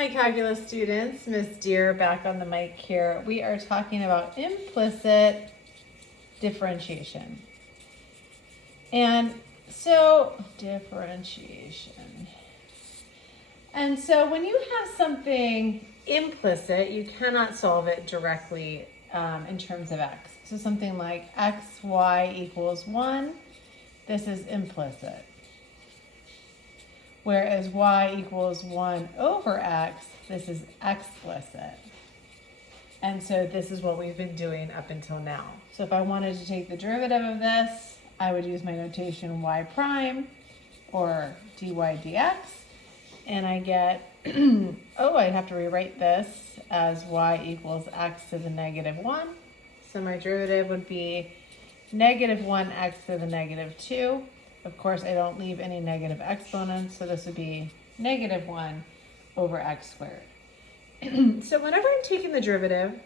Hi, calculus students. Miss Deer back on the mic here. We are talking about implicit differentiation. And so, differentiation. And so when you have something implicit, you cannot solve it directly in terms of x. So something like xy equals 1, this is implicit. Whereas y equals 1 over x, this is explicit. And so this is what we've been doing up until now. So if I wanted to take the derivative of this, I would use my notation y prime or dy dx. And I get, I'd have to rewrite this as y equals x to the negative 1. So my derivative would be negative 1x to the negative 2. Of course, I don't leave any negative exponents, so this would be negative 1 over x squared. So whenever I'm taking the derivative,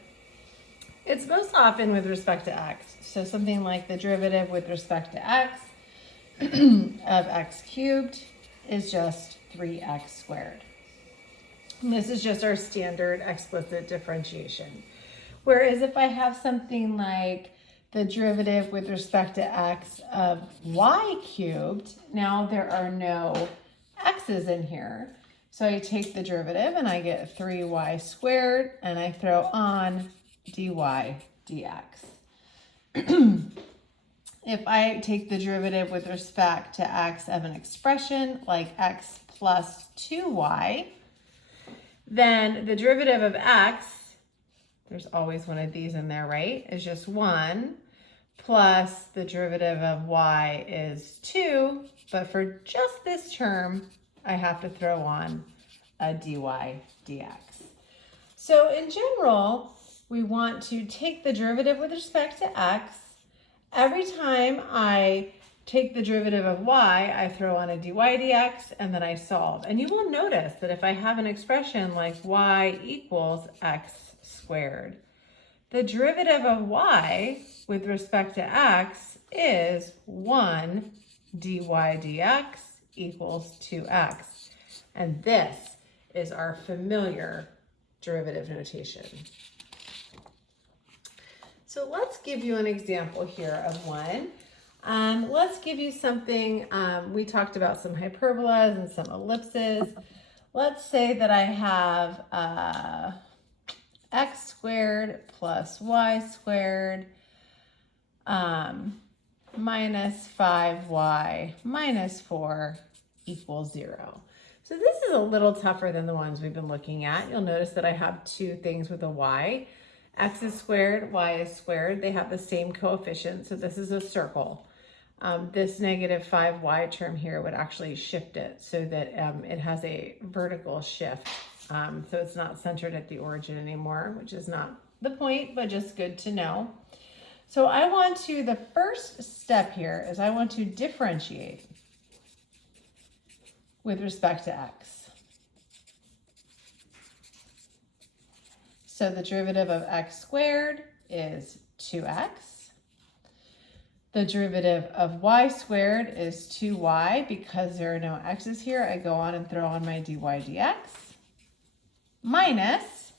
it's most often with respect to x. So something like the derivative with respect to x of x cubed is just 3x squared. And this is just our standard explicit differentiation. Whereas if I have something like the derivative with respect to x of y cubed, now there are no x's in here. So I take the derivative and I get 3y squared and I throw on dy dx. If I take the derivative with respect to x of an expression like x plus 2y, then the derivative of x, there's always one of these in there, right, is just 1. Plus the derivative of y is 2, but for just this term, I have to throw on a dy dx. So in general, we want to take the derivative with respect to x. Every time I take the derivative of y, I throw on a dy dx, and then I solve. And you will notice that if I have an expression like y equals x squared, the derivative of y with respect to x is 1 dy dx equals 2x. And this is our familiar derivative notation. So let's give you an example here of one. Let's give you something, we talked about some hyperbolas and some ellipses. Let's say that I have x squared plus y squared minus 5y minus 4 equals 0. So this is a little tougher than the ones we've been looking at. You'll notice that I have two things with a y. X is squared, y is squared. They have the same coefficient, so this is a circle. This negative 5y term here would actually shift it so that it has a vertical shift. So it's not centered at the origin anymore, which is not the point, but just good to know. So I want to, the first step here is I want to differentiate with respect to x. So the derivative of x squared is 2x. The derivative of y squared is 2y. Because there are no x's here, I go on and throw on my dy dx. Minus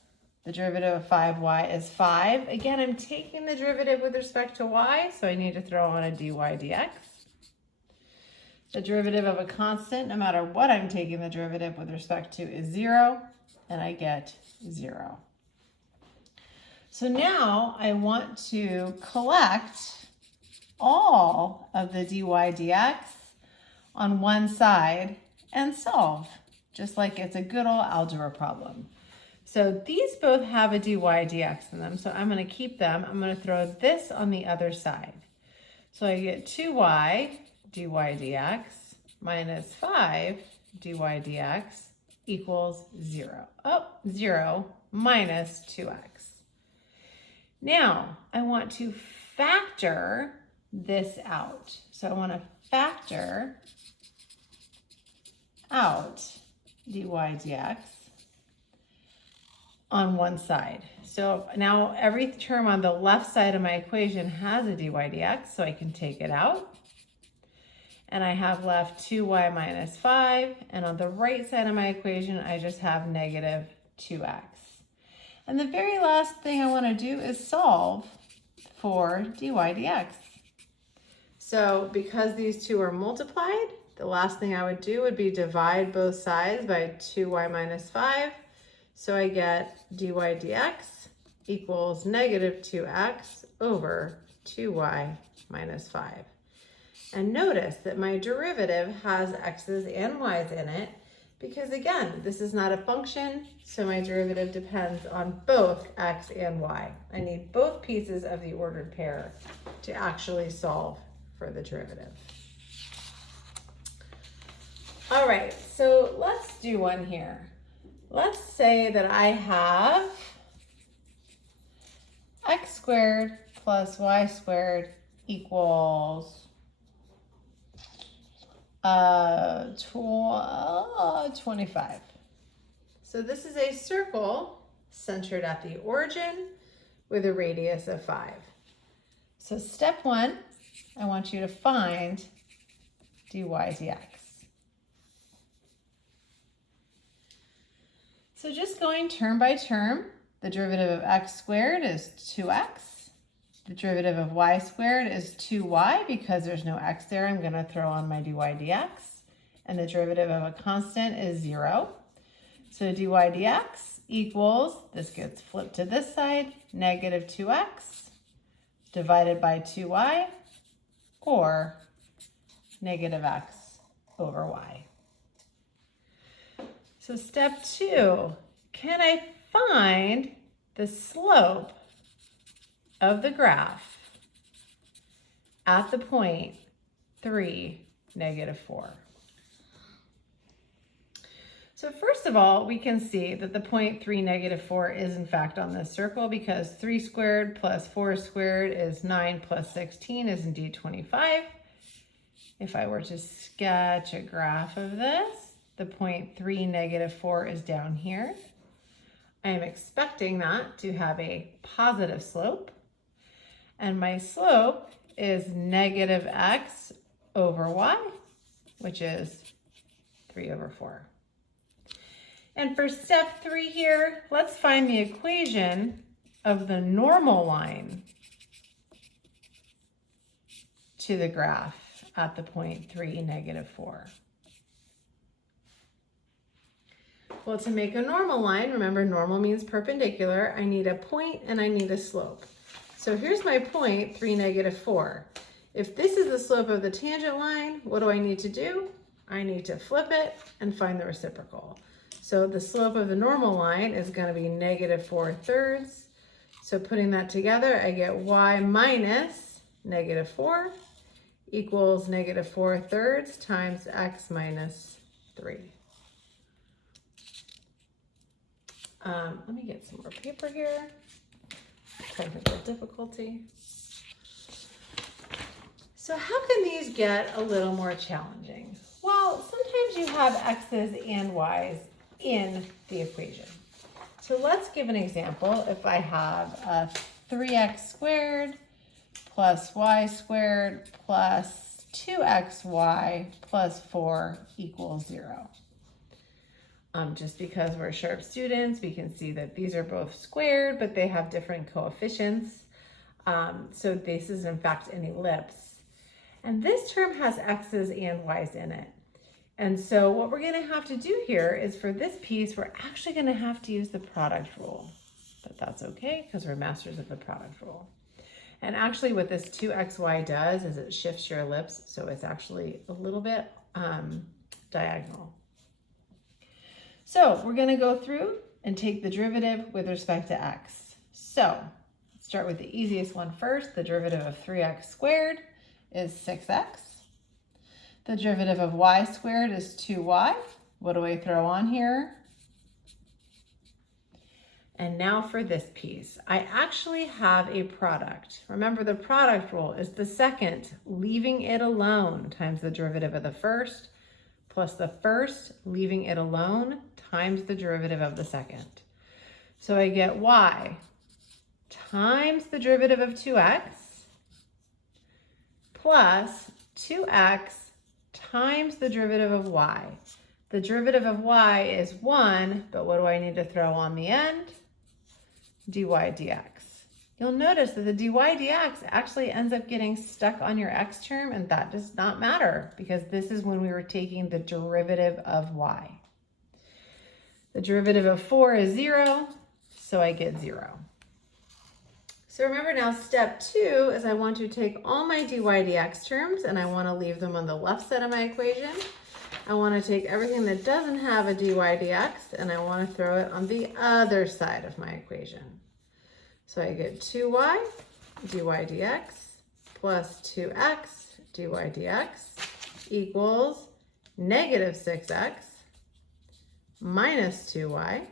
the derivative of 5y is 5. Again, I'm taking the derivative with respect to y, so I need to throw on a dy dx. The derivative of a constant, no matter what I'm taking the derivative with respect to, is 0, and I get 0. So now I want to collect all of the dy dx on one side and solve, just like it's a good old algebra problem. So these both have a dy dx in them, so I'm going to keep them. I'm going to throw this on the other side. So I get 2y dy dx minus 5 dy dx equals 0. 0 minus 2x. Now I want to factor this out. So I want to factor out dy dx on one side. So now every term on the left side of my equation has a dy dx, so I can take it out. And I have left 2y minus 5. And on the right side of my equation, I just have negative 2x. And the very last thing I want to do is solve for dy dx. So because these two are multiplied, the last thing I would do would be divide both sides by 2y minus 5. So I get dy dx equals negative 2x over 2y minus 5. And notice that my derivative has x's and y's in it because, again, this is not a function, so my derivative depends on both x and y. I need both pieces of the ordered pair to actually solve for the derivative. All right, so let's do one here. Let's say that I have x squared plus y squared equals 25. So this is a circle centered at the origin with a radius of 5. So step 1, I want you to find dy dx. So just going term by term, the derivative of x squared is 2x. The derivative of y squared is 2y. Because there's no x there, I'm going to throw on my dy dx. And the derivative of a constant is 0. So dy dx equals, this gets flipped to this side, negative 2x divided by 2y, or negative x over y. So step 2, can I find the slope of the graph at the point 3, negative 4? So first of all, we can see that the point 3, negative 4 is in fact on this circle because 3 squared plus 4 squared is 9 plus 16 is indeed 25. If I were to sketch a graph of this, the point 3, negative 4 is down here. I am expecting that to have a positive slope. And my slope is negative x over y, which is 3 over 4. And for step 3 here, let's find the equation of the normal line to the graph at the point 3, negative 4. Well, to make a normal line, remember normal means perpendicular, I need a point and I need a slope. So here's my point, 3, negative 4. If this is the slope of the tangent line, what do I need to do? I need to flip it and find the reciprocal. So the slope of the normal line is going to be negative 4/3. So putting that together, I get y minus negative 4 equals negative 4/3 times x minus 3. Let me get some more paper here. Technical difficulty. So how can these get a little more challenging? Well, sometimes you have x's and y's in the equation. So let's give an example. If I have a 3x squared plus y squared plus 2xy plus 4 equals 0. Just because we're sharp students, we can see that these are both squared, but they have different coefficients. So this is in fact an ellipse. And this term has x's and y's in it. And so what we're going to have to do here is for this piece, we're actually going to have to use the product rule. But that's okay because we're masters of the product rule. And actually what this 2xy does is it shifts your ellipse, so it's actually a little bit diagonal. So we're going to go through and take the derivative with respect to x. So let's start with the easiest one first. The derivative of 3x squared is 6x. The derivative of y squared is 2y. What do I throw on here? And now for this piece. I actually have a product. Remember, the product rule is the second, leaving it alone, times the derivative of the first, plus the first, leaving it alone, times the derivative of the second. So I get y times the derivative of 2x plus 2x times the derivative of y. The derivative of y is 1, but what do I need to throw on the end? dy dx. You'll notice that the dy dx actually ends up getting stuck on your x term, and that does not matter because this is when we were taking the derivative of y. The derivative of 4 is 0, so I get 0. So remember now, step 2 is I want to take all my dy dx terms and I want to leave them on the left side of my equation. I want to take everything that doesn't have a dy dx and I want to throw it on the other side of my equation. So I get 2y dy dx plus 2x dy dx equals negative 6x minus 2y.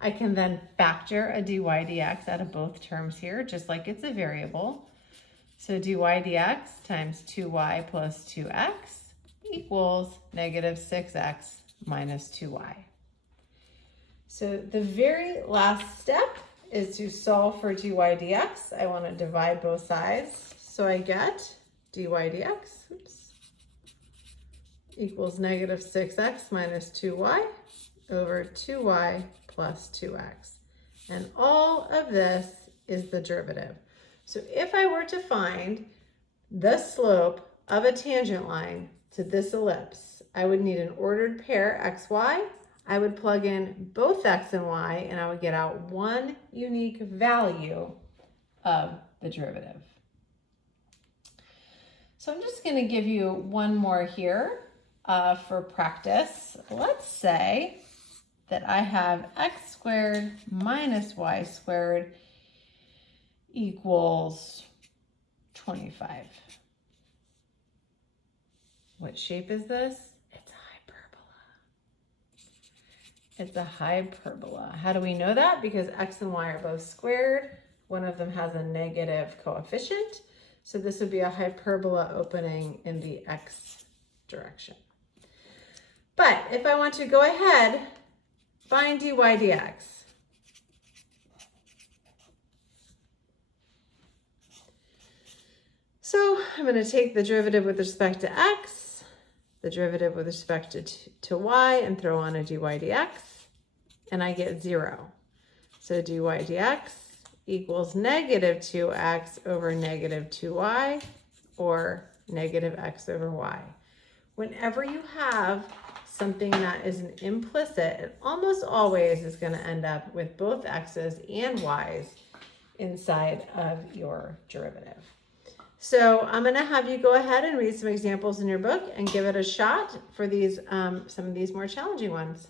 I can then factor a dy dx out of both terms here, just like it's a variable. So dy dx times 2y plus 2x equals negative 6x minus 2y. So the very last step is to solve for dy dx. I want to divide both sides. So I get dy dx equals negative 6x minus 2y over 2y plus 2x. And all of this is the derivative. So if I were to find the slope of a tangent line to this ellipse, I would need an ordered pair xy. I would plug in both x and y, and I would get out one unique value of the derivative. So I'm just going to give you one more here for practice. Let's say that I have x squared minus y squared equals 25. What shape is this? It's a hyperbola. It's a hyperbola. How do we know that? Because x and y are both squared. One of them has a negative coefficient. So this would be a hyperbola opening in the x direction. But if I want to go ahead, find dy dx. So I'm going to take the derivative with respect to x, the derivative with respect to y, and throw on a dy dx, and I get 0. So dy dx equals negative 2x over negative 2y, or negative x over y. Whenever you have something that is an implicit, it almost always is going to end up with both x's and y's inside of your derivative. So I'm going to have you go ahead and read some examples in your book and give it a shot for these some of these more challenging ones.